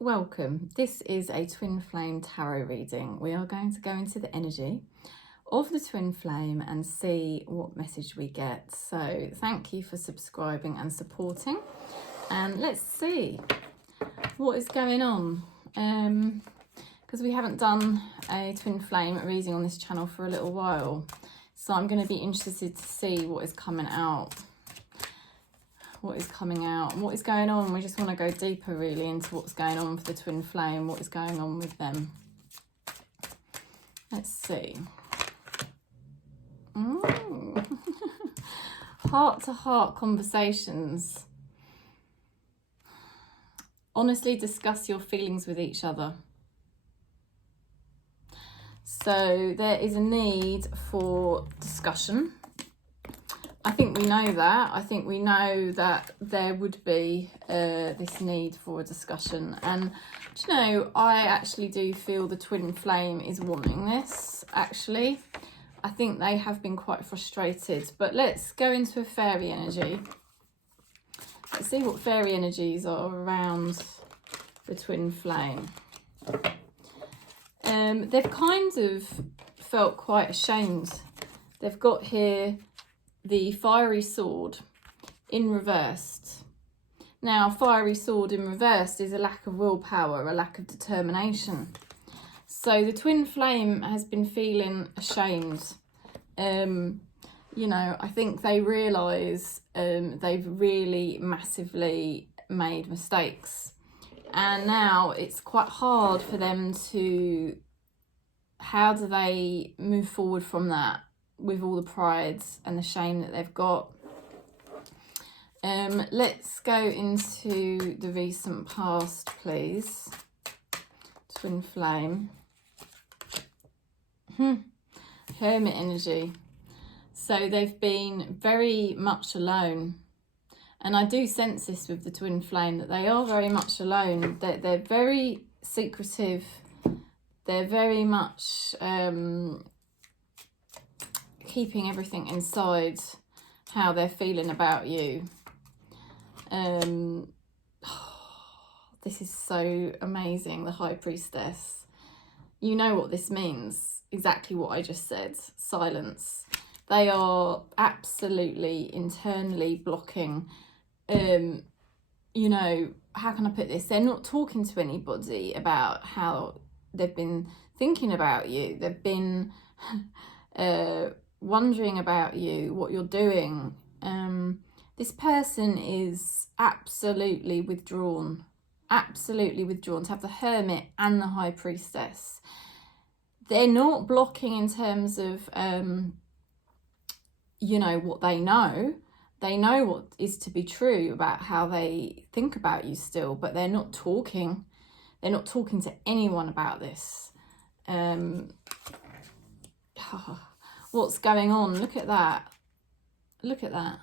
welcome. This is a twin flame tarot reading. We are going to go into the energy of the twin flame and see what message we get. So thank you for subscribing and supporting, and let's see what is going on, because we haven't done a twin flame reading on this channel for a little while, so I'm going to be interested to see what is coming out. What is coming out, what is going on. We just want to go deeper really into what's going on for the twin flame, what is going on with them. Let's see. Heart-to-heart conversations. Honestly discuss your feelings with each other. So there is a need for discussion. I think we know that. I think we know that there would be this need for a discussion. And, do you know, I actually do feel the twin flame is wanting this, actually. I think they have been quite frustrated. But let's go into a fairy energy. Let's see what fairy energies are around the twin flame. They've kind of felt quite ashamed. They've got here the fiery sword in reversed. Now, fiery sword in reversed is a lack of willpower, a lack of determination. So the twin flame has been feeling ashamed. You know, I think they realise they've really massively made mistakes. And now it's quite hard for them to, how do they move forward from that? With all the pride and the shame that they've got. Let's go into the recent past, please. Twin flame. Hermit energy. So they've been very much alone. And I do sense this with the twin flame, that they are very much alone. They're very secretive. They're very much keeping everything inside, how they're feeling about you. This is so amazing, the High Priestess. You know what this means, exactly what I just said, silence. They are absolutely internally blocking, you know, how can I put this? They're not talking to anybody about how they've been thinking about you. They've been wondering about you, what you're doing. This person is absolutely withdrawn to have the Hermit and the High Priestess. They're not blocking in terms of you know, what they know what is to be true about how they think about you still, but they're not talking to anyone about this. What's going on? Look at that. Look at that.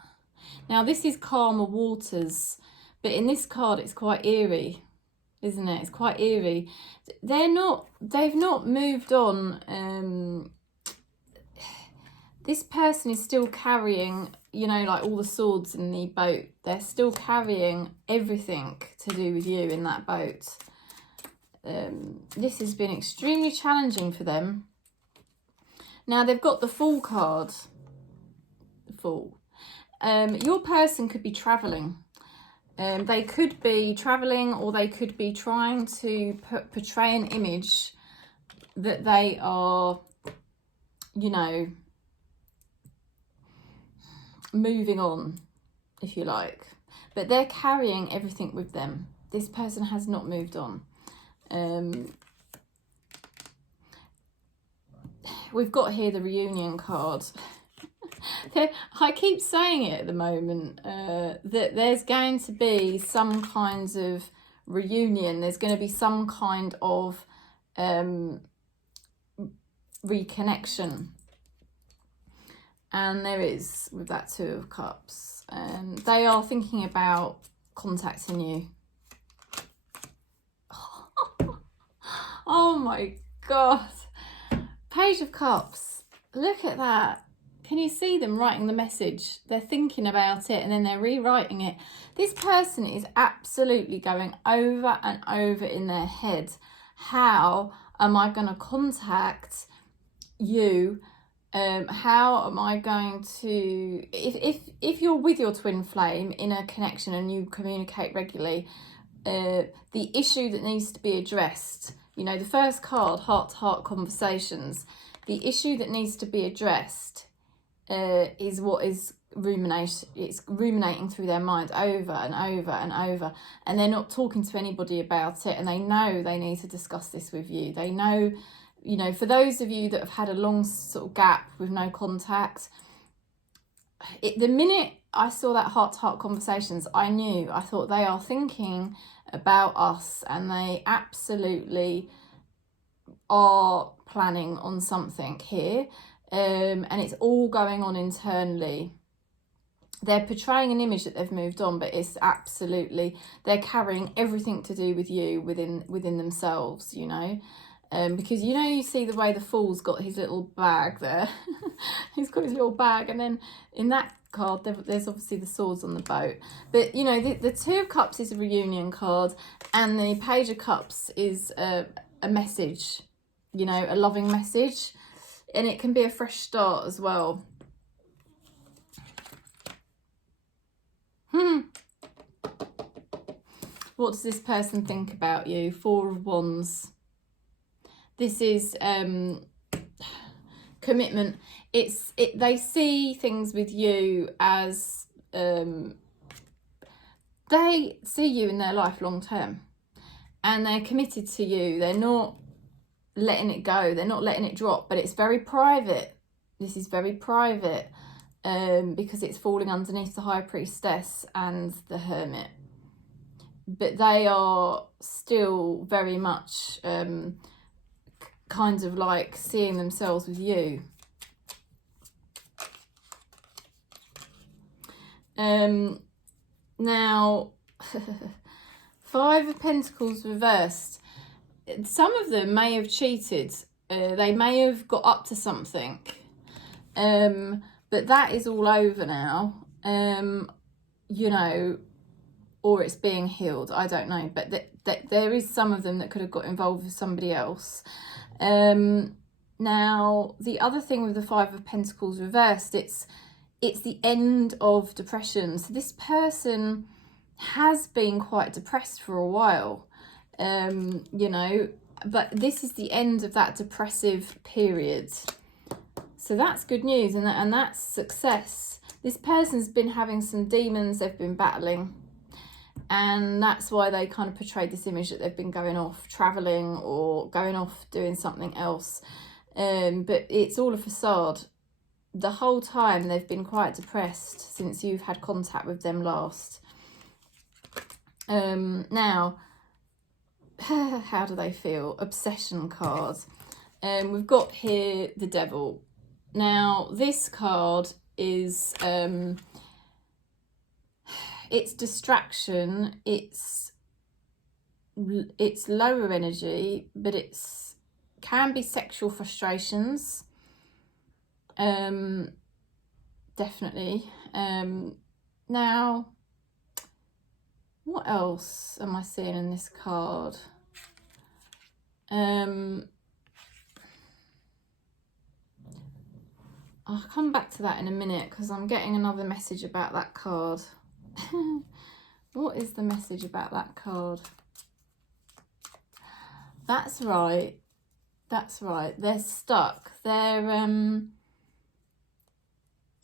Now, this is calmer waters, but in this card, it's quite eerie, isn't it? It's quite eerie. They've not moved on. This person is still carrying, you know, like all the swords in the boat. They're still carrying everything to do with you in that boat. This has been extremely challenging for them. Now, they've got the Fool card. The Fool. Your person could be travelling. They could be travelling, or they could be trying to portray an image that they are, you know, moving on, if you like. But they're carrying everything with them. This person has not moved on. We've got here the reunion card. I keep saying it at the moment, that there's going to be some kinds of reunion. There's going to be some kind of reconnection. And there is, with that Two of Cups. They are thinking about contacting you. Oh my God. Page of Cups. Look at that. Can you see them writing the message? They're thinking about it and then they're rewriting it. This person is absolutely going over and over in their head. How am I going to contact you? How am I going to, if you're with your twin flame in a connection and you communicate regularly, the issue that needs to be addressed, you know, the first card, heart-to-heart conversations, the issue that needs to be addressed is what is it's ruminating through their mind over and over and over, and they're not talking to anybody about it, and they know they need to discuss this with you. They know, you know, for those of you that have had a long sort of gap with no contact, the minute I saw that heart-to-heart conversations, I thought they are thinking about us, and they absolutely are planning on something here, and it's all going on internally. They're portraying an image that they've moved on, but it's absolutely, they're carrying everything to do with you within themselves, you know. Because, you know, you see the way the Fool's got his little bag there. He's got his little bag, and then in that card there's obviously the swords on the boat. But, you know, the Two of Cups is a reunion card, and the Page of Cups is a message, you know, a loving message, and it can be a fresh start as well. What does this person think about you? Four of Wands. This is commitment. They see things with you as they see you in their life long term, and they're committed to you. They're not letting it go. They're not letting it drop. But it's very private. This is very private because it's falling underneath the High Priestess and the Hermit. But they are still very much kind of like seeing themselves with you. Now, Five of Pentacles reversed. Some of them may have cheated. They may have got up to something. But that is all over now. You know, or it's being healed. I don't know. But there is some of them that could have got involved with somebody else. Now, the other thing with the Five of Pentacles reversed, it's the end of depression. So this person has been quite depressed for a while, you know, but this is the end of that depressive period. So that's good news, and that's success. This person's been having some demons they've been battling, and that's why they kind of portrayed this image that they've been going off traveling or going off doing something else. But it's all a facade. The whole time they've been quite depressed since you've had contact with them last. Now, how do they feel? Obsession card. We've got here the Devil. Now, this card is it's distraction, it's lower energy, but it's can be sexual frustrations. Definitely. Now, what else am I seeing in this card? I'll come back to that in a minute because I'm getting another message about that card. What is the message about that card? That's right. That's right. They're stuck. They're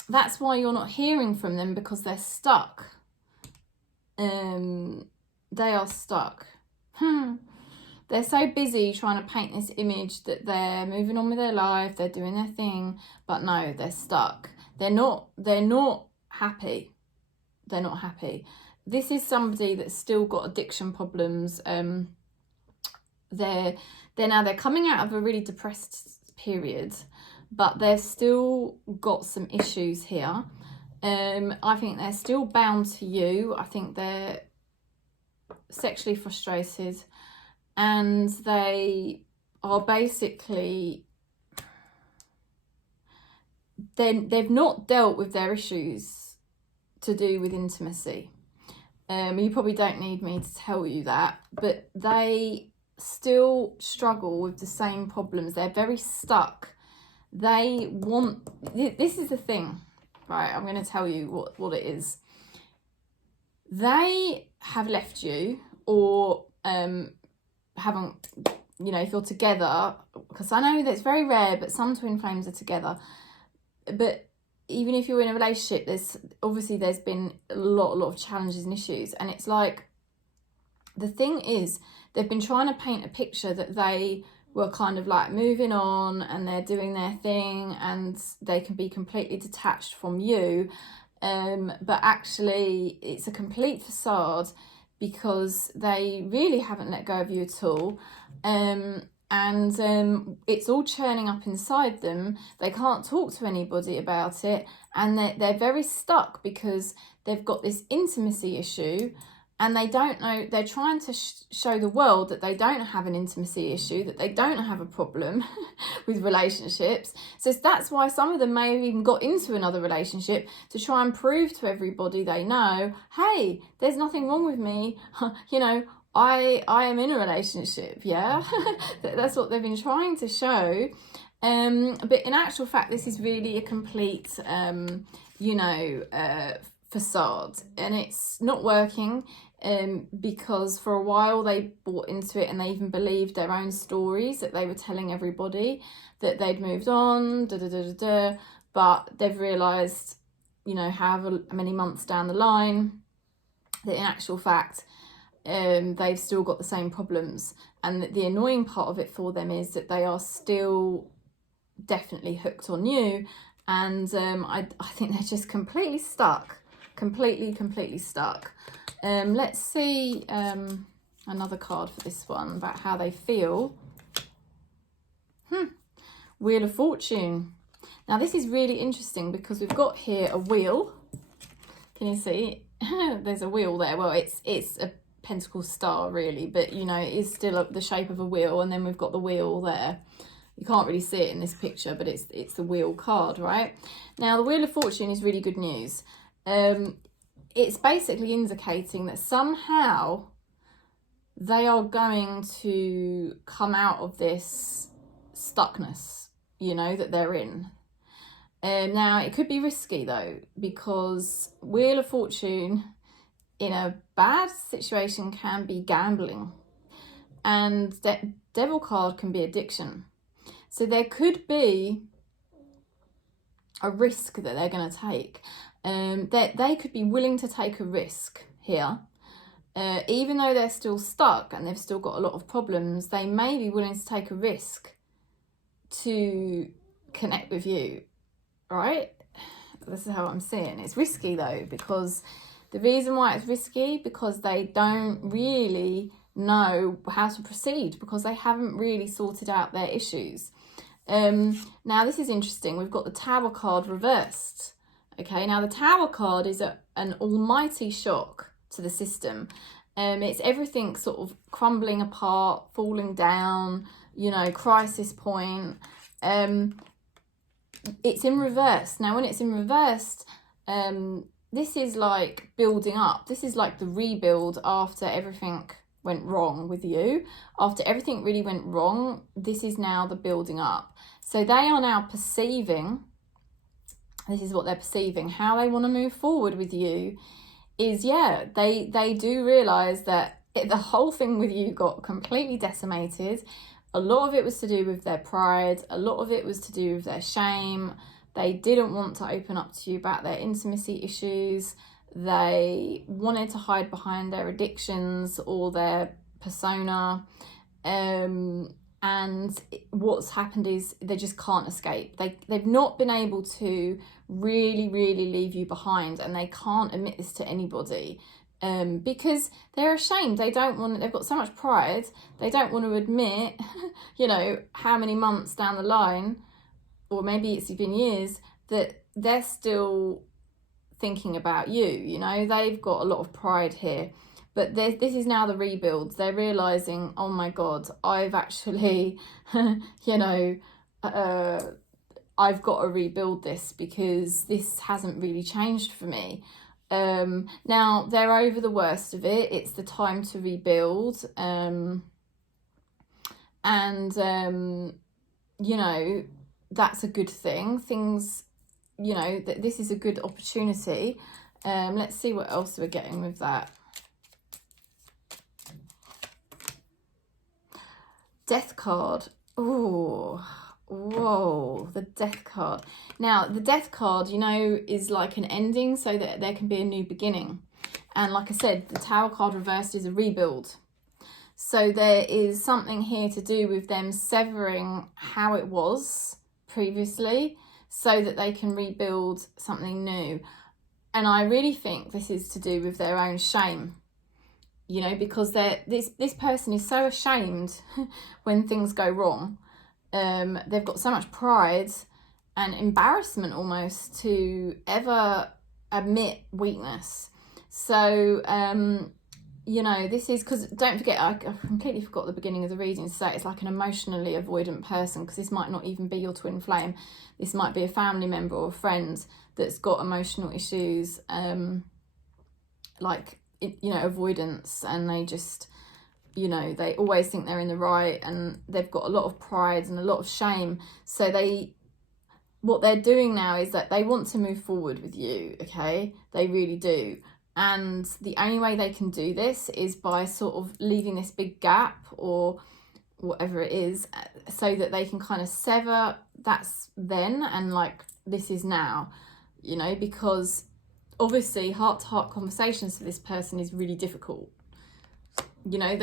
that's why you're not hearing from them, because they're stuck. They are stuck. They're so busy trying to paint this image that they're moving on with their life, they're doing their thing, but no, they're stuck. They're not happy. They're not happy. This is somebody that's still got addiction problems. They're coming out of a really depressed period, but they've still got some issues here. I think they're still bound to you. I think they're sexually frustrated, and they are basically, they've not dealt with their issues to do with intimacy. You probably don't need me to tell you that, but they still struggle with the same problems. They're very stuck. They want, this is the thing, right? I'm going to tell you what it is. They have left you, or haven't, you know, if you're together, because I know that it's very rare, but some twin flames are together. But even if you're in a relationship, there's been a lot of challenges and issues. And it's like, the thing is, they've been trying to paint a picture that they were kind of like moving on and they're doing their thing and they can be completely detached from you. But actually it's a complete facade, because they really haven't let go of you at all. And it's all churning up inside them. They can't talk to anybody about it, and they're very stuck because they've got this intimacy issue, and they don't know. They're trying to show the world that they don't have an intimacy issue, that they don't have a problem with relationships. So that's why some of them may have even got into another relationship to try and prove to everybody they know, hey, there's nothing wrong with me. You know, I am in a relationship, yeah? That's what they've been trying to show. But in actual fact, this is really a complete, facade, and it's not working. Because for a while they bought into it, and they even believed their own stories that they were telling everybody, that they'd moved on, but they've realised, you know, however many months down the line, that in actual fact, they've still got the same problems. And the annoying part of it for them is that they are still definitely hooked on you, and I think they're just completely stuck, completely stuck. Let's see another card for this one about how they feel. Wheel of Fortune. Now this is really interesting because we've got here a wheel. Can you see? There's a wheel there. Well, it's a pentacle star really, but you know, it is still the shape of a wheel, and then we've got the wheel there. You can't really see it in this picture, but it's the wheel card, right? Now the Wheel of Fortune is really good news. It's basically indicating that somehow they are going to come out of this stuckness, you know, that they're in. Now, it could be risky though, because Wheel of Fortune in a bad situation can be gambling, and that Devil card can be addiction. So there could be a risk that they're going to take. That they could be willing to take a risk here, even though they're still stuck and they've still got a lot of problems. They may be willing to take a risk to connect with you, right? This is how I'm seeing it. It's risky though, because the reason why it's risky, because they don't really know how to proceed, because they haven't really sorted out their issues. Now this is interesting. We've got the Tower card reversed. Okay, now the Tower card is an almighty shock to the system. It's everything sort of crumbling apart, falling down, you know, crisis point. It's in reverse. Now when it's in reverse, this is like building up. This is like the rebuild after everything went wrong with you. After everything really went wrong, this is now the building up. So they are now perceiving, this is what they're perceiving, how they want to move forward with you is, yeah, they do realise that the whole thing with you got completely decimated. A lot of it was to do with their pride. A lot of it was to do with their shame. They didn't want to open up to you about their intimacy issues. They wanted to hide behind their addictions or their persona. And what's happened is they just can't escape. They've not been able to really leave you behind, and they can't admit this to anybody because they're ashamed. They don't want, they've got so much pride, they don't want to admit, you know, how many months down the line, or maybe it's been years, that they're still thinking about you. You know, they've got a lot of pride here. But this is now the rebuild. They're realising, oh my God, I've actually, you know, I've got to rebuild this because this hasn't really changed for me. Now they're over the worst of it. It's the time to rebuild. You know, that's a good thing. Things, you know, this is a good opportunity. Let's see what else we're getting with that. Death card. Oh, whoa, the Death card. Now, the Death card, you know, is like an ending so that there can be a new beginning. And like I said, the Tower card reversed is a rebuild. So there is something here to do with them severing how it was previously so that they can rebuild something new. And I really think this is to do with their own shame. You know, because this person is so ashamed when things go wrong. They've got so much pride and embarrassment almost to ever admit weakness. So, you know, this is because, don't forget, I completely forgot the beginning of the reading to say it's like an emotionally avoidant person, because this might not even be your twin flame. This might be a family member or a friend that's got emotional issues, like, you know, avoidance, and they just, you know, they always think they're in the right, and they've got a lot of pride and a lot of shame. So what they're doing now is that they want to move forward with you, okay? They really do. And the only way they can do this is by sort of leaving this big gap or whatever it is, so that they can kind of sever that's then and like this is now, you know, because obviously heart-to-heart conversations for this person is really difficult. You know,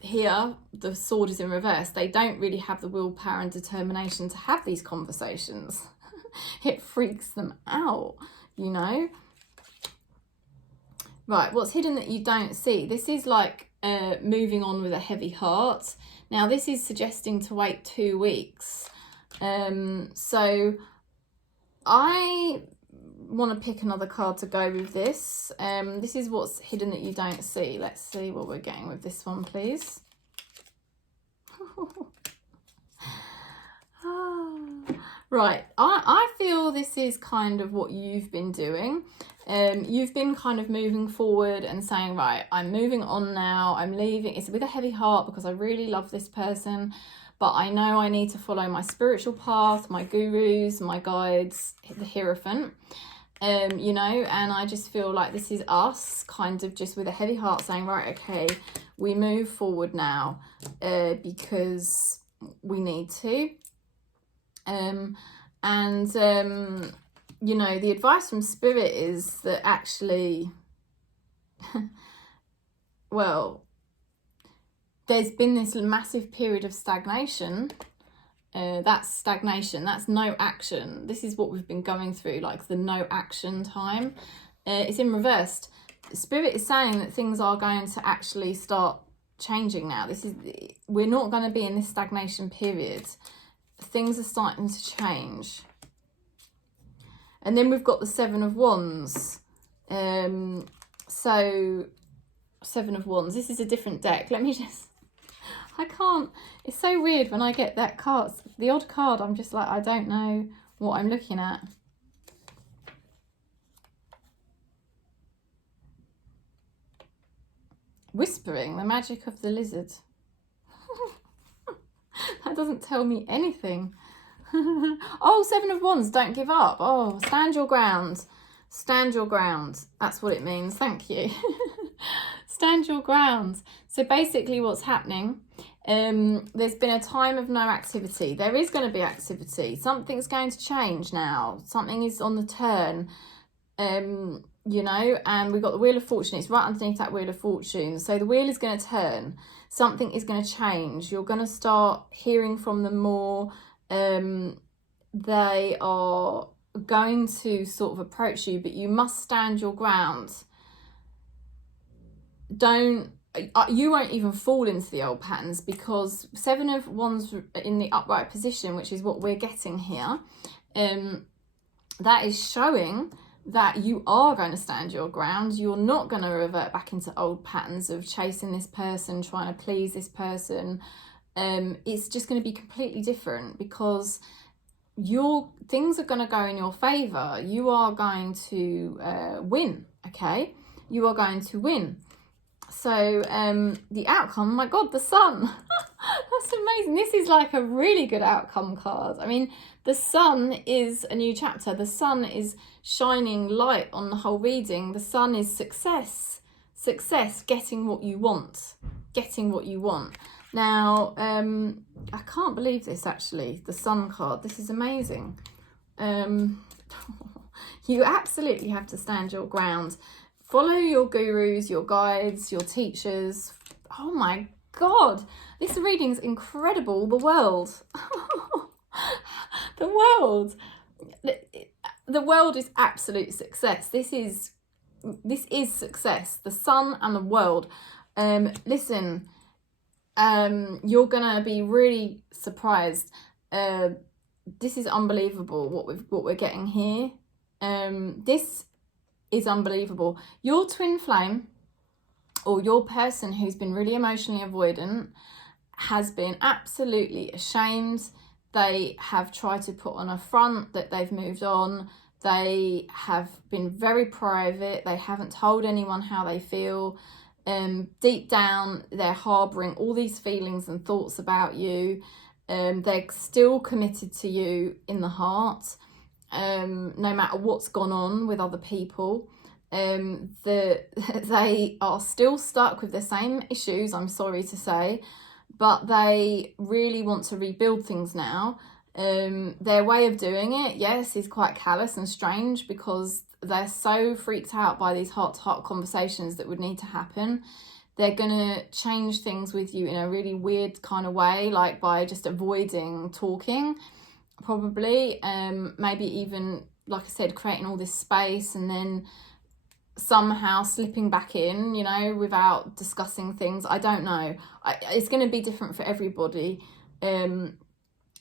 here the sword is in reverse. They don't really have the willpower and determination to have these conversations. It freaks them out, you know. Right, what's hidden that you don't see? This is like moving on with a heavy heart. Now this is suggesting to wait 2 weeks. So I want to pick another card to go with this. This is what's hidden that you don't see. Let's see what we're getting with this one, please. Right, I feel this is kind of what you've been doing. You've been kind of moving forward and saying, right, I'm moving on now, I'm leaving. It's with a heavy heart because I really love this person, but I know I need to follow my spiritual path, my gurus, my guides, the Hierophant. You know, and I just feel like this is us kind of just with a heavy heart saying, right, okay, we move forward now because we need to. You know, the advice from Spirit is that actually, well, there's been this massive period of stagnation. That's stagnation, that's no action. This is what we've been going through, like the no action time. It's in reversed. Spirit is saying that things are going to actually start changing now. We're not going to be in this stagnation period. Things are starting to change. And then we've got the Seven of Wands. So, Seven of Wands. This is a different deck. Let me just... I can't... It's so weird when I get that card. The odd card, I'm just like, I don't know what I'm looking at. Whispering, the magic of the lizard. That doesn't tell me anything. Oh, Seven of Wands, don't give up. Oh, stand your ground. Stand your ground. That's what it means. Thank you. Stand your ground. So basically what's happening, there's been a time of no activity. There is going to be activity. Something's going to change now. Something is on the turn, you know, and we've got the Wheel of Fortune. It's right underneath that Wheel of Fortune. So the wheel is going to turn. Something is going to change. You're going to start hearing from them more. They are going to sort of approach you, but you must stand your ground. You won't even fall into the old patterns, because Seven of Wands in the upright position, which is what we're getting here, that is showing that you are going to stand your ground. You're not going to revert back into old patterns of chasing this person, trying to please this person. It's just going to be completely different, because things are going to go in your favor. You are going to win. Okay, you are going to win. So the outcome, oh my God, the sun. That's amazing. This is like a really good outcome card. I mean, the sun is a new chapter. The sun is shining light on the whole reading. The sun is success. Success, getting what you want. Getting what you want. Now, I can't believe this actually, the sun card. This is amazing. You absolutely have to stand your ground. Follow your gurus, your guides, your teachers. Oh my God, this reading's incredible. The world. The world. The world is absolute success. This is success. The sun and the world. Listen, you're gonna be really surprised. This is unbelievable what we're getting here. This is unbelievable. Your twin flame, or your person who's been really emotionally avoidant, has been absolutely ashamed. They have tried to put on a front that they've moved on. They have been very private. They haven't told anyone how they feel. Deep down, they're harbouring all these feelings and thoughts about you. They're still committed to you in the heart, no matter what's gone on with other people. They are still stuck with the same issues, I'm sorry to say, but they really want to rebuild things now. Their way of doing it, yes, is quite callous and strange, because they're so freaked out by these heart-to-heart conversations that would need to happen. They're going to change things with you in a really weird kind of way, like by just avoiding talking, probably. Maybe even, like I said, creating all this space and then somehow slipping back in, you know, without discussing things. I don't know. It's going to be different for everybody.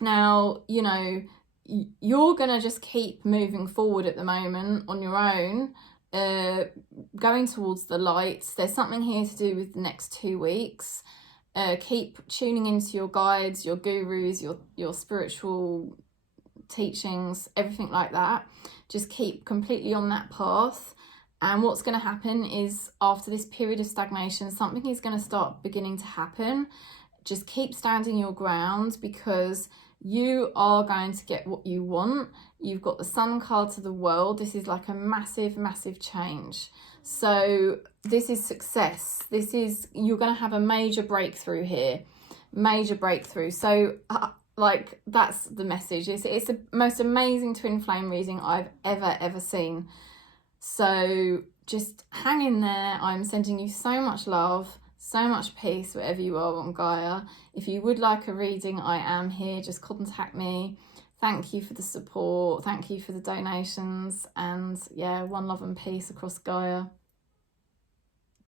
Now, you know, you're going to just keep moving forward at the moment on your own, going towards the light. There's something here to do with the next 2 weeks. Keep tuning into your guides, your gurus, your spiritual teachings, everything like that. Just keep completely on that path. And what's going to happen is, after this period of stagnation, something is going to start beginning to happen. Just keep standing your ground, because you are going to get what you want. You've got the sun card to the world. This is like a massive, massive change. So this is success. You're going to have a major breakthrough here. Major breakthrough. So like, that's the message. It's the most amazing twin flame reading I've ever seen. So just hang in there. I'm sending you so much love, so much peace wherever you are on Gaia. If you would like a reading, I am here. Just contact me. Thank you for the support. Thank you for the donations. And yeah, one love and peace across Gaia.